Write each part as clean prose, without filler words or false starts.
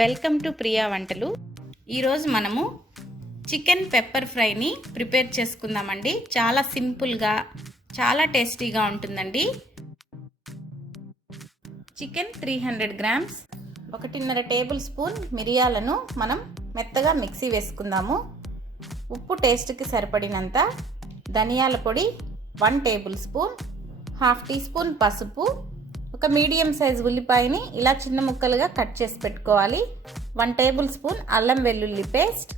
Welcome to Priya వంటలు. ఈరోజు మనము చికెన్ పెప్పర్ ఫ్రైని ప్రిపేర్ చేసుకుందామండి. చాలా సింపుల్గా చాలా టేస్టీగా ఉంటుందండి. చికెన్ 300 గ్రామ్స్, 1.5 టేబుల్ స్పూన్ మిరియాలను మనం మెత్తగా మిక్సీ వేసుకుందాము. ఉప్పు టేస్ట్కి సరిపడినంత, ధనియాల పొడి 1 టేబుల్ స్పూన్, 1/2 టీ స్పూన్ పసుపు, ఒక మీడియం సైజ్ ఉల్లిపాయని ఇలా చిన్న ముక్కలుగా కట్ చేసి పెట్టుకోవాలి. 1 టేబుల్ స్పూన్ అల్లం వెల్లుల్లి పేస్ట్,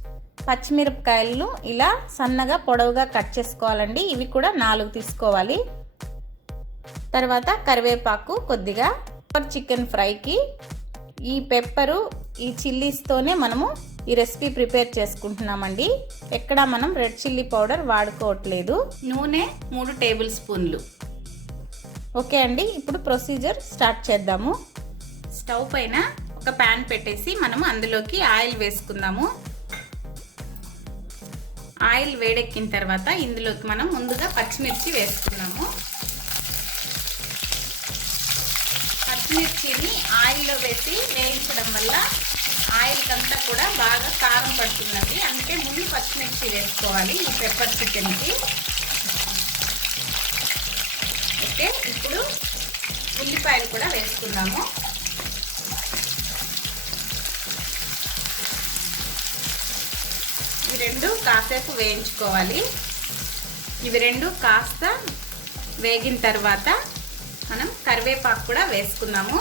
పచ్చిమిరపకాయలను ఇలా సన్నగా పొడవుగా కట్ చేసుకోవాలండి. ఇవి కూడా 4 తీసుకోవాలి. తర్వాత కరివేపాకు కొద్దిగా. చికెన్ ఫ్రైకి ఈ పెప్పరు, ఈ చిల్లీస్తోనే మనము ఈ రెసిపీ ప్రిపేర్ చేసుకుంటున్నామండి. ఎక్కడ మనం రెడ్ చిల్లీ పౌడర్ వాడుకోవట్లేదు. నూనె 3 టేబుల్ స్పూన్లు. ఓకే అండి, ఇప్పుడు ప్రొసీజర్ స్టార్ట్ చేద్దాము. స్టవ్ పైన ఒక ప్యాన్ పెట్టేసి మనము అందులోకి ఆయిల్ వేసుకుందాము. ఆయిల్ వేడెక్కిన తర్వాత ఇందులోకి మనం ముందుగా పచ్చిమిర్చి వేసుకున్నాము. పచ్చిమిర్చిని ఆయిల్లో వేసి వేయించడం వల్ల ఆయిల్ అంతా కూడా బాగా కారం పడుతున్నది. అందుకే ముందు పచ్చిమిర్చి వేసుకోవాలి ఈ పెప్పర్ చికెన్కి. ఓకే, ఇప్పుడు ఉల్లిపాయలు కూడా వేసుకుందాము. ఇవి రెండు కాసేపు వేయించుకోవాలి. ఇవి రెండు కాస్త వేగిన తర్వాత మనం కరివేపాకు కూడా వేసుకుందాము.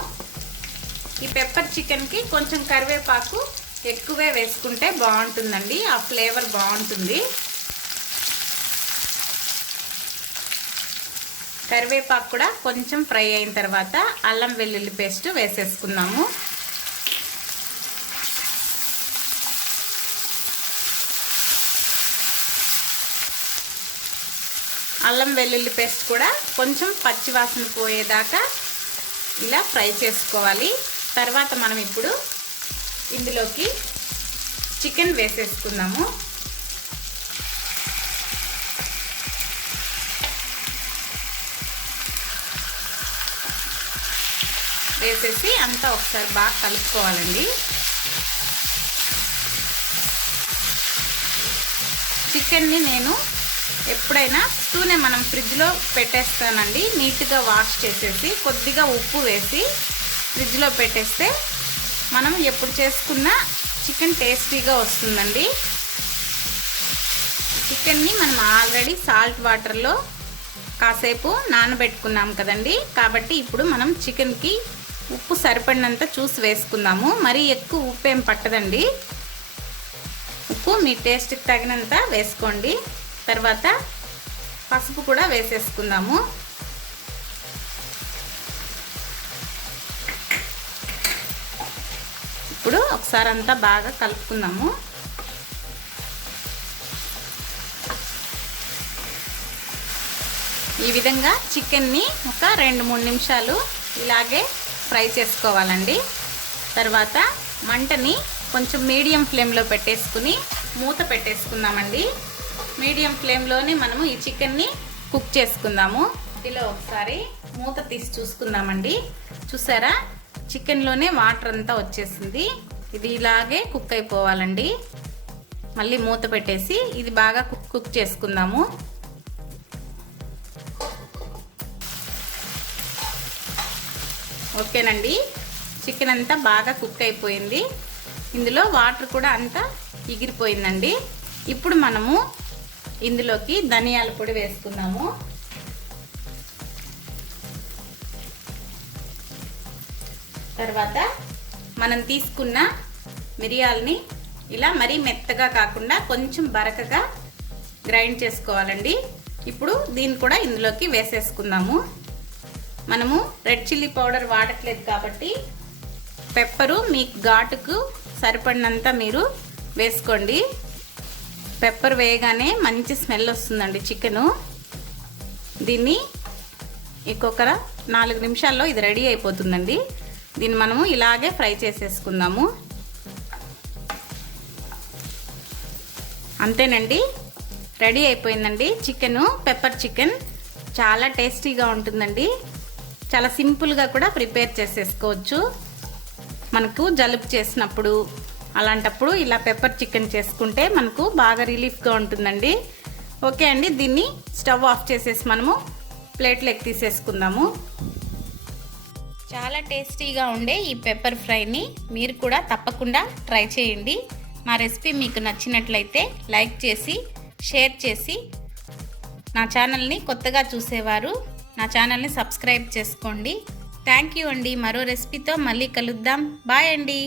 ఈ పెప్పర్ చికెన్కి కొంచెం కరివేపాకు ఎక్కువే వేసుకుంటే బాగుంటుందండి, ఆ ఫ్లేవర్ బాగుంటుంది. కరివేపాకు కూడా కొంచెం ఫ్రై అయిన తర్వాత అల్లం వెల్లుల్లి పేస్ట్ వేసేసుకుందాము. అల్లం వెల్లుల్లి పేస్ట్ కూడా కొంచెం పచ్చివాసన పోయేదాకా ఇలా ఫ్రై చేసుకోవాలి. తర్వాత మనం ఇప్పుడు ఇందులోకి చికెన్ వేసేసుకుందాము. వేసేసి అంతా ఒకసారి బాగా కలుపుకోవాలండి. చికెన్ని నేను ఎప్పుడైనా ఫస్ట్నే మనం ఫ్రిడ్జ్లో పెట్టేస్తానండి. నీట్గా వాష్ చేసేసి కొద్దిగా ఉప్పు వేసి ఫ్రిడ్జ్లో పెట్టేస్తే మనం ఎప్పుడు చేసుకున్నా చికెన్ టేస్టీగా వస్తుందండి. చికెన్ని మనం ఆల్రెడీ సాల్ట్ వాటర్లో కాసేపు నానబెట్టుకున్నాం కదండి. కాబట్టి ఇప్పుడు మనం చికెన్కి ఉప్పు సరిపడినంత చూసి వేసుకుందాము. మరీ ఎక్కువ ఉప్పు ఏం పట్టదండి. ఉప్పు మీ టేస్ట్కి తగినంత వేసుకోండి. తర్వాత పసుపు కూడా వేసేసుకుందాము. ఇప్పుడు ఒకసారి అంతా బాగా కలుపుకుందాము. ఈ విధంగా చికెన్ని ఒక 2-3 నిమిషాలు ఇలాగే ఫ్రై చేసుకోవాలండి. తర్వాత మంటని కొంచెం మీడియం ఫ్లేమ్లో పెట్టేసుకుని మూత పెట్టేసుకుందామండి. మీడియం ఫ్లేమ్లోనే మనము ఈ చికెన్ని కుక్ చేసుకుందాము. ఇలా ఒకసారి మూత తీసి చూసుకుందామండి. చూసారా, చికెన్లోనే వాటర్ అంతా వచ్చేసింది. ఇది ఇలాగే కుక్ అయిపోవాలండి. మళ్ళీ మూత పెట్టేసి ఇది బాగా కుక్ చేసుకుందాము. ఓకేనండి, చికెన్ అంతా బాగా కుక్ అయిపోయింది. ఇందులో వాటర్ కూడా అంతా ఎగిరిపోయిందండి. ఇప్పుడు మనము ఇందులోకి ధనియాల పొడి వేసుకుందాము. తర్వాత మనం తీసుకున్న మిరియాలని ఇలా మరీ మెత్తగా కాకుండా కొంచెం బరకగా గ్రైండ్ చేసుకోవాలండి. ఇప్పుడు దీన్ని కూడా ఇందులోకి వేసేసుకుందాము. మనము రెడ్ చిల్లీ పౌడర్ వాడట్లేదు కాబట్టి పెప్పరు మీ ఘాటుకు సరిపడినంత మీరు వేసుకోండి. పెప్పర్ వేయగానే మంచి స్మెల్ వస్తుందండి చికెను. దీన్ని ఇంకొక 4 నిమిషాల్లో ఇది రెడీ అయిపోతుందండి. దీన్ని మనము ఇలాగే ఫ్రై చేసేసుకుందాము. అంతేనండి, రెడీ అయిపోయిందండి చికెను. పెప్పర్ చికెన్ చాలా టేస్టీగా ఉంటుందండి. చాలా సింపుల్గా కూడా ప్రిపేర్ చేసేసుకోవచ్చు. మనకు జలుబు చేసినప్పుడు అలాంటప్పుడు ఇలా పెప్పర్ చికెన్ చేసుకుంటే మనకు బాగా రిలీఫ్గా ఉంటుందండి. ఓకే అండి, దీన్ని స్టవ్ ఆఫ్ చేసేసి మనము ప్లేట్లోకి తీసేసుకుందాము. చాలా టేస్టీగా ఉండే ఈ పెప్పర్ ఫ్రైని మీరు కూడా తప్పకుండా ట్రై చేయండి. మా రెసిపీ మీకు నచ్చినట్లయితే లైక్ చేసి షేర్ చేసి, నా ఛానల్ని కొత్తగా చూసేవారు నా ఛానల్ని సబ్స్క్రైబ్ చేసుకోండి. థ్యాంక్ యూ అండి. మరో రెసిపీతో మళ్ళీ కలుద్దాం. బాయ్ అండి.